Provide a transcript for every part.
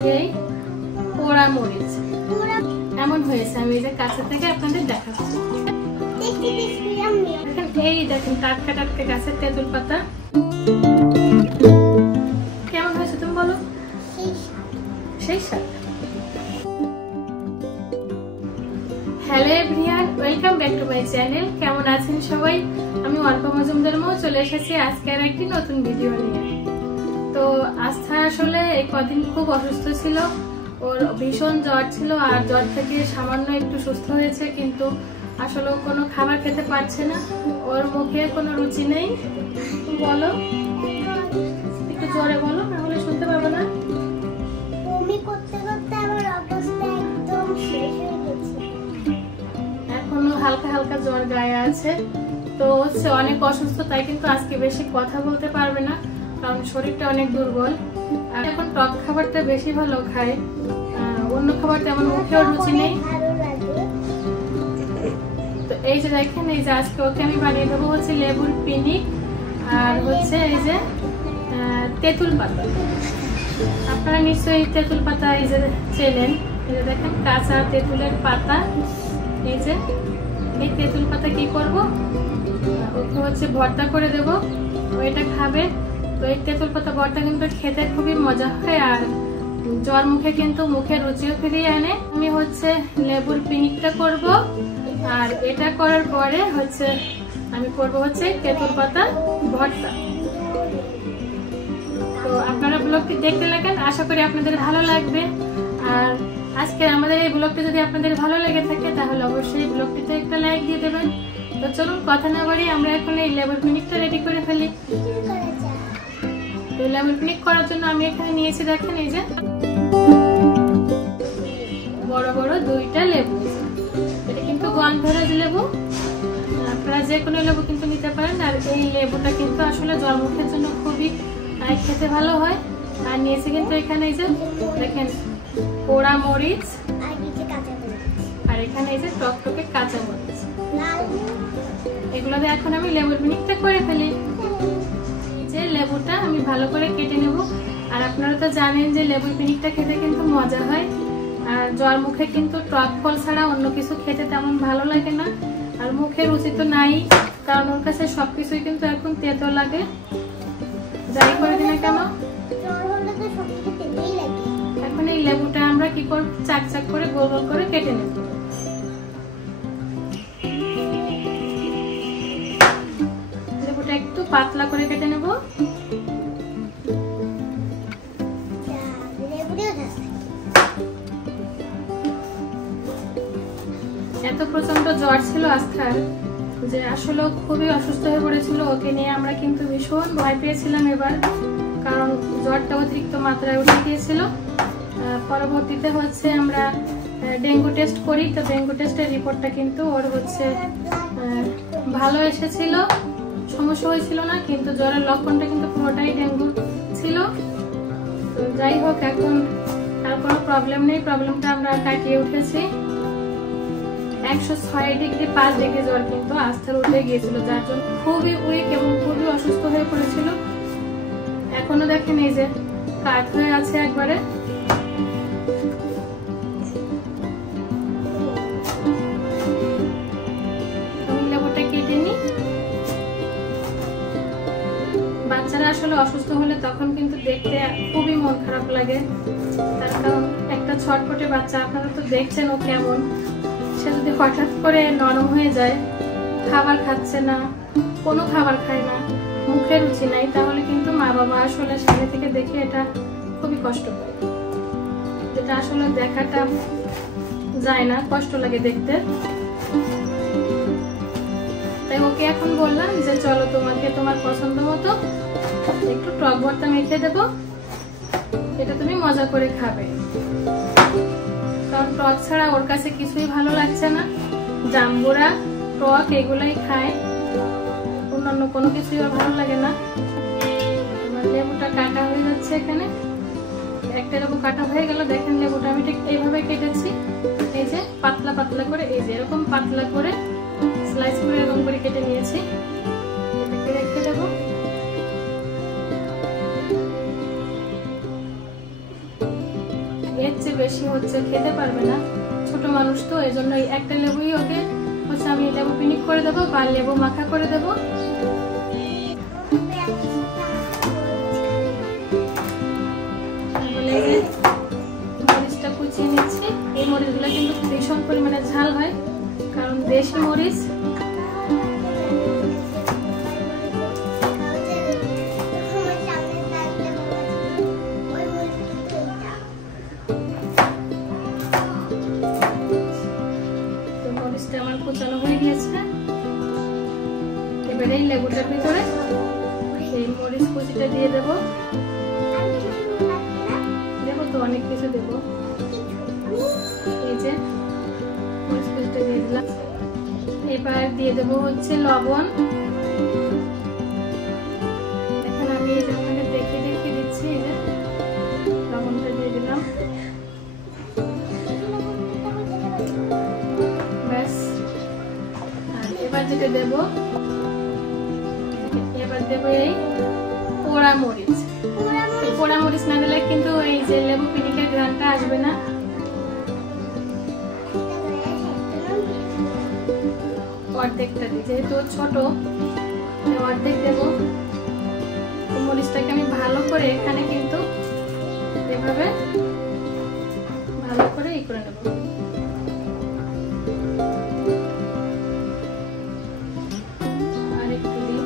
এই পোড়া মরিচ এমন হয়েছে। আমি এই যে কাছে থেকে আপনাদের দেখাচ্ছি। এই দেখেন টাটকা টাটকা গাছের তেঁতুল পাতা। কেমন হয়েছে তুমি বলো? সেই স্বাদ। Hello everyone, welcome back to my channel. কেমন আছেন সবাই? আমি অর্পা মজুমদার চলে এসেছি আজকে আর একটি নতুন ভিডিও নিয়ে। তো আস্থা আসলে এই কদিন খুব অসুস্থ ছিল, ওর ভীষণ জ্বর ছিল, আর জ্বর থেকে সামান্য একটু সুস্থ হয়েছে, কিন্তু আসলে কোনো খাবার খেতে পারছে না, ওর মুখে কোনো রুচি নেই। বলো, একটু জোরে বলো, না হলে শুনতে পাবো না। এখনো হালকা হালকা জ্বর গায়ে আছে, তো হচ্ছে অনেক অসুস্থ, তাই কিন্তু আজকে বেশি কথা বলতে পারবে না, কারণ শরীরটা অনেক দুর্বল। আর এখন টক খাবারটা বেশি ভালো খায়, অন্য খাবার তেমন মুখেও রুচি নেই। তো এই যে দেখেন, এই যে আজকে ওকে আমি বানিয়ে দেবো হচ্ছে লেবুর পিনিক, আর হচ্ছে এই যে তেঁতুল পাতা। আপনারা নিশ্চয়ই তেঁতুল পাতা এই যে চেনেন। এই যে দেখেন কাঁচা তেঁতুলের পাতা। এই যে এই তেঁতুল পাতা কি করব, ওকে হচ্ছে ভর্তা করে দেব, ওইটা খাবে। তো এই তেঁতুল পাতা ভর্তা কিন্তু খেতে খুবই মজা হয়, আর জ্বর মুখে কিন্তু মুখে রুচিও ফিরিয়ে আনে। আমি হচ্ছে লেবুর পিনিকটা করব, আর এটা করার পরে হচ্ছে আমি করব হচ্ছে তেঁতুল পাতা ভর্তা। তো আপনারা ব্লগটি দেখতে লাগেন, আশা করি আপনাদের ভালো লাগবে। আর আজকে আমাদের এই ব্লগটি যদি আপনাদের ভালো লেগে থাকে তাহলে অবশ্যই ব্লগটিতে একটা লাইক দিয়ে দেবেন। তো চলুন কথা না বাড়িয়ে আমরা এখন এই লেবুর পিনিকটা রেডি করে ফেলি। তো লেবুর পিনিক করার জন্য আমি এখানে নিয়েছি, দেখেন এই যে বড় বড় দুইটা লেবু। এটা কিন্তু গন্ধরাজ লেবু, আপনারা যে কোনো লেবু কিন্তু নিতে পারেন। আর এই লেবুটা কিন্তু আসলে জ্বর মুখের জন্য খুবই খেতে ভালো হয়। আর নিয়েছি কিন্তু এখানে এই যে দেখেন পোড়া মরিচ, আর এখানে এই যে টকটকে কাঁচা মরিচ। এগুলো দিয়ে এখন আমি লেবুর পিনিকটা করে ফেলি। যে লেবুটা আমি ভালো করে কেটে নেব। আর আপনারা তো জানেন যে লেবুর পিনিকটা খেতে কিন্তু মজা হয়, আর জ্বর মুখে কিন্তু টক ফল ছাড়া অন্য কিছু খেতে তেমন ভালো লাগে না। আর মুখে রুচি তো নাই, কারণ ওর কাছে সবকিছুই কিন্তু এখন তেতো লাগে। যাই করে দিন কেন, এখন এই লেবুটা আমরা কি করব, চাক চাক করে গোল গোল করে কেটে নেব। লেবুটা একটু পাতলা করে কেটে নেব। এত প্রচন্ড জ্বর ছিল আজকাল যে আসলে খুবই অসুস্থ হয়ে পড়েছিল। ওকে নিয়ে আমরা কিন্তু ভীষণ ভয় পেয়েছিলাম এবার, কারণ জ্বরটা অতিরিক্ত মাত্রায় উঠে গিয়েছিল। পরবর্তীতে হচ্ছে আমরা ডেঙ্গু টেস্ট করি, তো ডেঙ্গু টেস্টের রিপোর্টটা কিন্তু ওর হচ্ছে ভালো এসেছিল, সমস্যা হয়েছিল না, কিন্তু জ্বরের লক্ষণটা কিন্তু পুরোটাই ডেঙ্গু ছিল। তো যাই হোক, এখন আর কোনো প্রবলেম নেই, প্রবলেমটা আমরা কাটিয়ে উঠেছি। 106.5 জ্বর কিন্তু আস্থার উঠে গিয়েছিল, যার জন্য খুবই উইক এবং খুবই অসুস্থ হয়ে পড়েছিল। এখনো দেখেন এই যে কাঠ হয়ে আছে একবারে। লেবুটা কেটে নি। বাচ্চারা আসলে অসুস্থ হলে তখন কিন্তু দেখতে খুবই মন খারাপ লাগে, তার কারণ একটা ছটফটে বাচ্চা, আপনারা তো দেখছেন ও কেমন। সে যদি হঠাৎ করে নরম হয়ে যায়, খাবার খাচ্ছে না, কোনো খাবার খায় না, মুখে রুচি নাই, তাহলে কিন্তু মা বাবা আসলে সামনে থেকে দেখে এটা খুবই কষ্ট পায়, যেটা আসলে দেখাটা যায় না, কষ্ট লাগে দেখতে। তাই ওকে এখন বললাম যে চলো তোমাকে তোমার পছন্দ মতো একটু টক ভর্তা মেখে দেবো, এটা তুমি মজা করে খাবে। কারণ টক ছাড়া ওর কাছে কিছুই ভালো লাগছে না, জাম্বুরা টক এগুলাই খায়, অন্যান্য কোনো কিছুই ওর ভালো লাগে না। আমার লেবুটা কাটা হয়ে যাচ্ছে, এখানে একটা লেবু কাটা হয়ে গেল। দেখেন লেবুটা আমি ঠিক এইভাবে কেটেছি, এই যে পাতলা পাতলা করে, এই যে এরকম পাতলা করে স্লাইস করে এরকম করে কেটে নিয়েছি। এটাকে রেখে দেবো। এর চেয়ে বেশি হচ্ছে খেতে পারবে না, ছোট মানুষ তো, এই জন্য একটা লেবুই ওকে হচ্ছে আমি লেবু পিনিক করে দেবো বা লেবু মাখা করে দেবো। মরিচটা কুচিয়ে নিচ্ছি। এই মরিচগুলো কিন্তু ভীষণ পরিমাণে ঝাল হয়, কারণ দেশি মরিচ। মরিচটা আমার কুচানো হয়ে গিয়েছে। এবারে এই লেবুটার ভিতরে এই মরিচ কুচিটা দিয়ে দেবো। দেবো তো অনেক কিছু দেবো। এই যে মরিচ কুচিটা দিয়ে দিলাম। এবার দিয়ে দেবো হচ্ছে লবণ। এখন আমি এই যে আপনাকে দেখিয়ে দিচ্ছি, এই যে লবণটা দিয়ে দিলাম। ব্যাস। আর এবার যেটা দেবো, এবার দেবো এই পোড়া মরিচ। পোড়া মরিচ না দিলে কিন্তু এই যে লেবু পিনিকের ঘ্রাণটা আসবে না। অর্ধেকটা দিই, যেহেতু ছোট অর্ধেক দেবো। মরিচটাকে আমি ভালো করে এখানে কিন্তু এভাবে ভালো করে ই করে নেব। আর একটু দিই।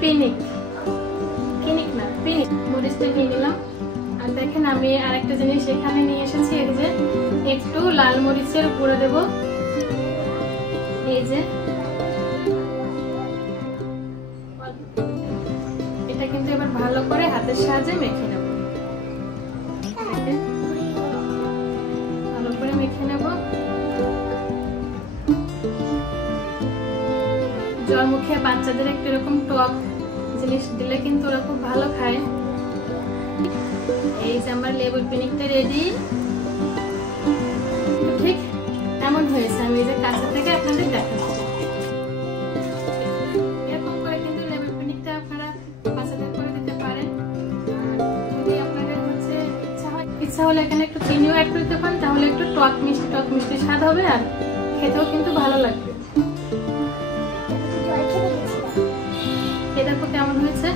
পিনিক, পিনিক না, পিনিক মরিচটা নিয়ে নিলাম। আর দেখেন আমি আরেকটা জিনিস এখানে নিয়ে এসেছি, এই যে একটু লাল মরিচের গুঁড়ো দেব। এই যে এটা কিন্তু এবার ভালো করে হাতের সাহায্যে মেখে নেব। ভালো করে মেখে নেব। জ্বর মুখে বাচ্চাদের একটু এরকম টক জিনিস দিলে কিন্তু ওরা খুব ভালো খায়। এই যে আমার লেবুর পিনিকটা রেডি। ঠিক এমন হয়েছে, আমি এই যে কাছে থেকে আপনাদের দেখাচ্ছি। এরকম করে কিন্তু লেবুর পিনিকটা আপনারা বাচ্চাদের করে দিতে পারেন। যদি আপনাদের হচ্ছে ইচ্ছা হলে এখানে একটু চিনিও অ্যাড করতে পারেন, তাহলে একটু টক মিষ্টি স্বাদ হবে, আর খেতেও কিন্তু ভালো লাগবে। দেখো কেমন হয়েছে।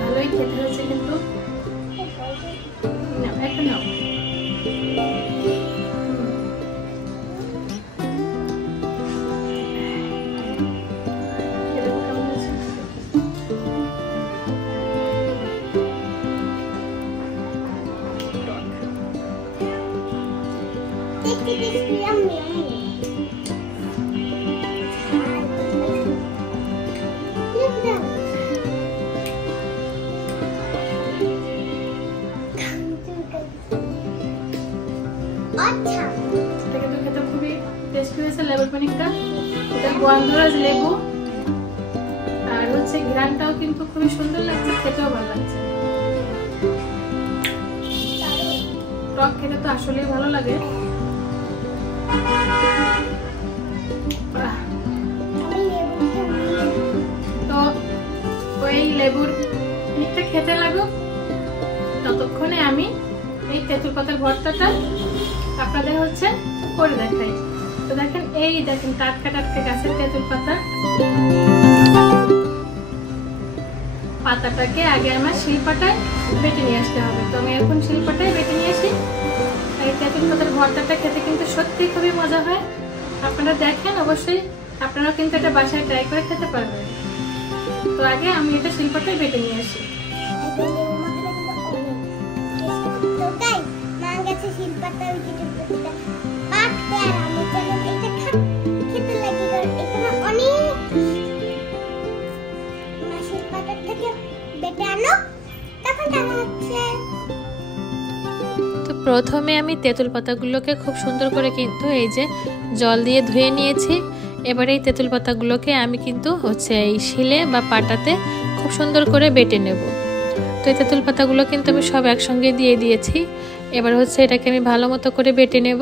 ভালোই খেতে হয়েছে কিন্তু। একটা নাও। লেবুর পিনিকটা, এটা গন্ধরাজ লেবু, আর হচ্ছে ঘ্রাণটাও কিন্তু খুবই সুন্দর লাগছে, খেতেও ভালো লাগছে। টক খেতে তো আসলেই ভালো লাগে। তো ওই লেবুর পিনিকটা খেতে লাগুক, ততক্ষণে আমি এই তেঁতুল পাতার ভর্তাটা আপনাদের হচ্ছে করে দেখাই। তো দেখেন, এই দেখেন টাটকা টাটকা গাছের তেঁতুল পাতা। পাতাটাকে আগে আমার শিলপাটায় বেটে নিয়ে আসতে হবে। তো আমি এখন শিলপাটায় বেটে নিয়ে আসি। এই তেঁতুল পাতার ভর্তাটা খেতে কিন্তু সত্যি খুবই মজা হয়। আপনারা দেখেন, অবশ্যই আপনারাও কিন্তু এটা বাসায় ট্রাই করে খেতে পারবেন। তো আগে আমি এটা শিলপাটায় বেটে নিয়ে আসি। তো প্রথমে আমি তেঁতুল পাতাগুলোকে খুব সুন্দর করে কিন্তু এই যে জল দিয়ে ধুয়ে নিয়েছি। এবারে এই তেঁতুল পাতাগুলোকে আমি কিন্তু হচ্ছে এই শিলে বা পাটাতে খুব সুন্দর করে বেটে নেব। তো এই তেঁতুল পাতাগুলো কিন্তু আমি সব একসঙ্গে দিয়ে দিয়েছি। এবার হচ্ছে এটাকে আমি ভালো মতো করে বেটে নেব।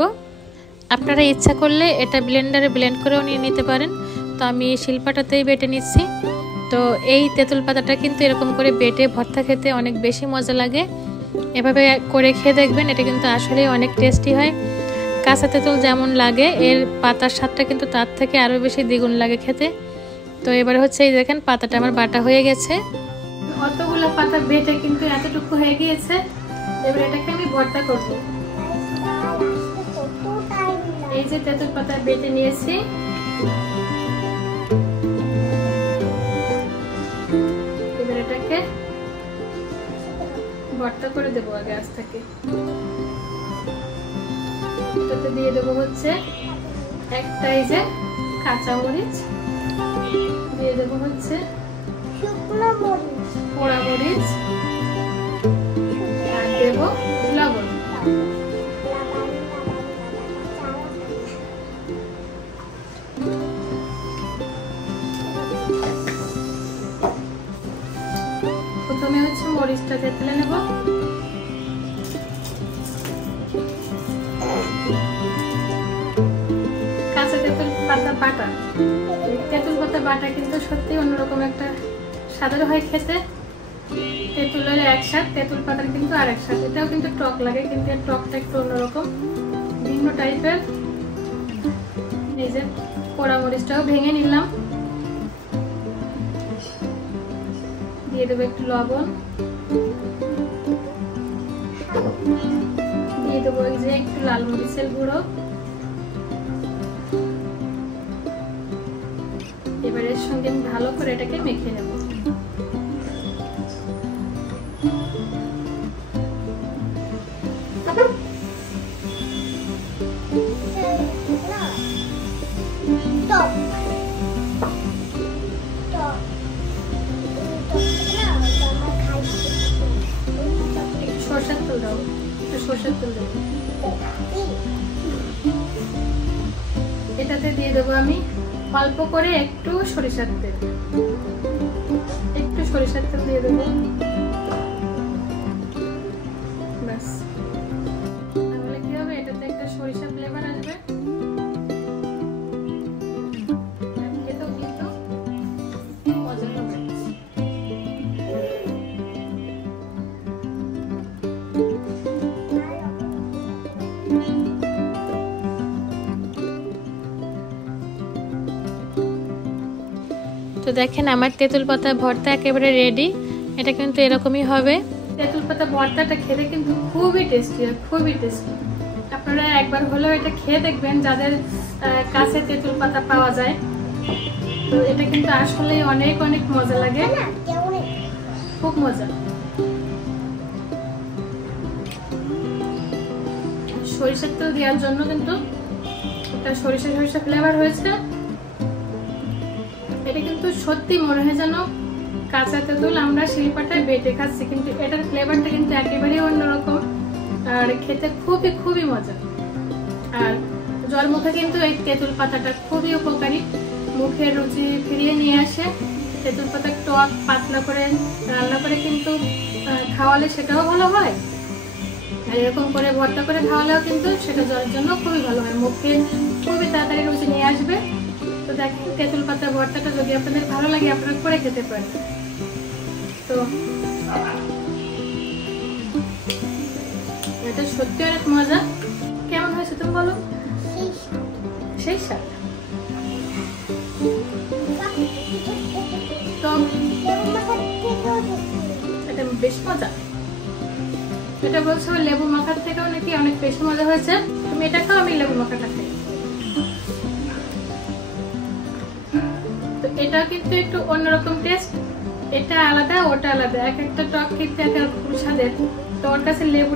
আপনারা ইচ্ছা করলে এটা ব্লেন্ডারে ব্লেন্ড করেও নিয়ে নিতে পারেন, তো আমি শিলপাটাতেই বেটে নিচ্ছি। তো এই তেঁতুল পাতাটা কিন্তু এরকম করে বেটে ভর্তা খেতে অনেক বেশি মজা লাগে। এভাবে করে খেয়ে দেখবেন, এটা কিন্তু আসলেই অনেক টেস্টি হয়। কাঁচা তেঁতুল যেমন লাগে, এর পাতার স্বাদটা কিন্তু তার থেকে আরও বেশি দ্বিগুণ লাগে খেতে। তো এবার হচ্ছে এই দেখেন পাতাটা আমার বাটা হয়ে গেছে। অতগুলো পাতা বেটে কিন্তু এতটুকু হয়ে গিয়েছে। এবার এটাকে আমি ভর্তা করব। এই যে তেঁতুল পাতা বেটে নিয়েছি, এবার এটাকে ভর্তা করে দেবো আগে আজ থেকে। এটাতে দিয়ে দেবো হচ্ছে একটা এই যে কাঁচা মরিচ, দিয়ে দেবো হচ্ছে পোড়া মরিচ, আর দেবো লবণ। প্রথমে হচ্ছে মরিচটা থেতলে নেব। কাঁচা তেঁতুল পাতা বাটা, তেঁতুল পাতা বাটা কিন্তু সত্যি অন্যরকম একটা স্বাদের হয় খেতে। তেঁতুলের এক স্বাদ, তেঁতুল পাতার কিন্তু আর এক স্বাদ। এটাও কিন্তু টক লাগে, কিন্তু এর টকটা একটু অন্যরকম, ভিন্ন টাইপের। এই যে পোড়া মরিচটাও ভেঙে নিলাম, দিয়ে দেবো একটু লবণ, দিয়ে দেবো এই যে একটু লাল মরিচের গুঁড়ো। এবার এর সঙ্গে আমি ভালো করে এটাকে মেখে নেব। সরষের তেল দাও, একটু সরষের তেল দেবো। এটাতে দিয়ে দেবো আমি অল্প করে একটু সরিষার তেল, একটু সরিষার তেল দিয়ে দেবো, ব্যাস। তাহলে কি হবে, এটাতে একটা সরিষা ফ্লেভার আসবে, খেতেও কিন্তু মজা হবে। তো দেখেন আমার তেঁতুল পাতা ভর্তা একেবারে রেডি। এটা কিন্তু এরকমই হবে। তেঁতুল পাতা ভর্তাটা খেতে কিন্তু খুবই টেস্টি, খুবই টেস্টি। আপনারা একবার হলেও এটা খেয়ে দেখবেন, যাদের কাছে তেঁতুল পাতা পাওয়া যায়। তো এটা কিন্তু আসলে অনেক অনেক মজা লাগে, খুব মজা। সরিষার তেল দেওয়ার জন্য কিন্তু একটা সরিষা সরিষা ফ্লেভার হয়েছে। এটা কিন্তু সত্যি মনে হয় যেন কাঁচা তেঁতুল আমরা শিলপাটায় বেটে খাচ্ছি, কিন্তু এটার ফ্লেভারটা কিন্তু একেবারেই অন্যরকম, আর খেতে খুবই খুবই মজা। আর জ্বর মুখে কিন্তু এই তেঁতুল পাতাটা খুবই উপকারী, মুখের রুচি ফিরিয়ে নিয়ে আসে। তেঁতুল পাতা টক পাতলা করে রান্না করে কিন্তু খাওয়ালে সেটাও ভালো হয়, আর এরকম করে ভর্তা করে খাওয়ালেও কিন্তু সেটা জ্বরের জন্য খুবই ভালো হয়, মুখে খুবই তাড়াতাড়ি রুচি নিয়ে আসবে। তো দেখেন তেঁতুল পাতা ভর্তাটা যদি আপনাদের ভালো লাগে আপনারা করে খেতে পারেন। তো এটা সত্যি অনেক মজা। কেমন হয়েছে তুমি বলো? সেই স্বাদ। তো এটা বেশ মজা। এটা বলছো লেবু মাখার থেকেও নাকি অনেক বেশি মজা হয়েছে। তুমি এটা খাও, আমি লেবু মাখাটা খাই। তো এটা কিন্তু একটু অন্যরকম টেস্ট, এটা আলাদা ওটা আলাদা, এক একটা টক কিন্তু এক এক স্বাদের। তো ওর কাছে লেবু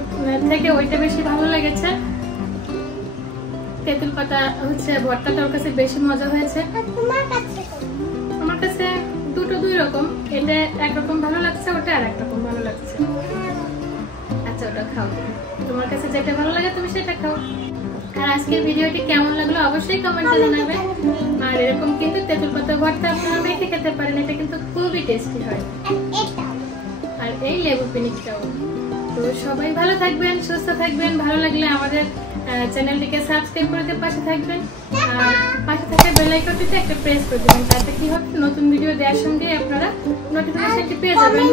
থেকে ওইটা বেশি ভালো লেগেছে। তেঁতুল পাতা হচ্ছে ভর্তাটা ওর কাছে বেশি মজা হয়েছে। আমার কাছে দুটো দুই রকম, এটা একরকম ভালো লাগছে, ওটা আর একরকম ভালো লাগছে। আচ্ছা ওটা খাও, তোমার কাছে যেটা ভালো লাগে তুমি সেটা খাও। আর আজকের ভিডিওটি কেমন লাগলো অবশ্যই কমেন্টে জানাবেন। আর এরকম কিন্তু তেঁতুল পাতা ভর্তা আপনারা মেখে খেতে পারেন, এটা কিন্তু খুবই টেস্টি হয়। আর এই লেবু পিনিকটাও। তো সবাই ভালো থাকবেন, সুস্থ থাকবেন। ভালো লাগলে আমাদের চ্যানেলটিকে সাবস্ক্রাইব করে পাশে থাকবেন, আর পাশে থাকা বেল আইকনটিতে একটা প্রেস করে দেবেন, তাতে কি হবে নতুন ভিডিও দেওয়ার সঙ্গে আপনারা নোটিফিকেশনটি পেয়ে যাবেন।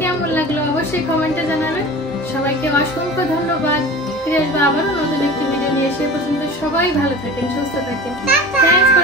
কেমন লাগলো অবশ্যই কমেন্টে জানাবেন। সবাইকে অসংখ্য ধন্যবাদ। ফিরে আসবো আবারও নতুন একটি ভিডিও নিয়ে। সে পর্যন্ত সবাই ভালো থাকেন, সুস্থ থাকেন। থ্যাংকস।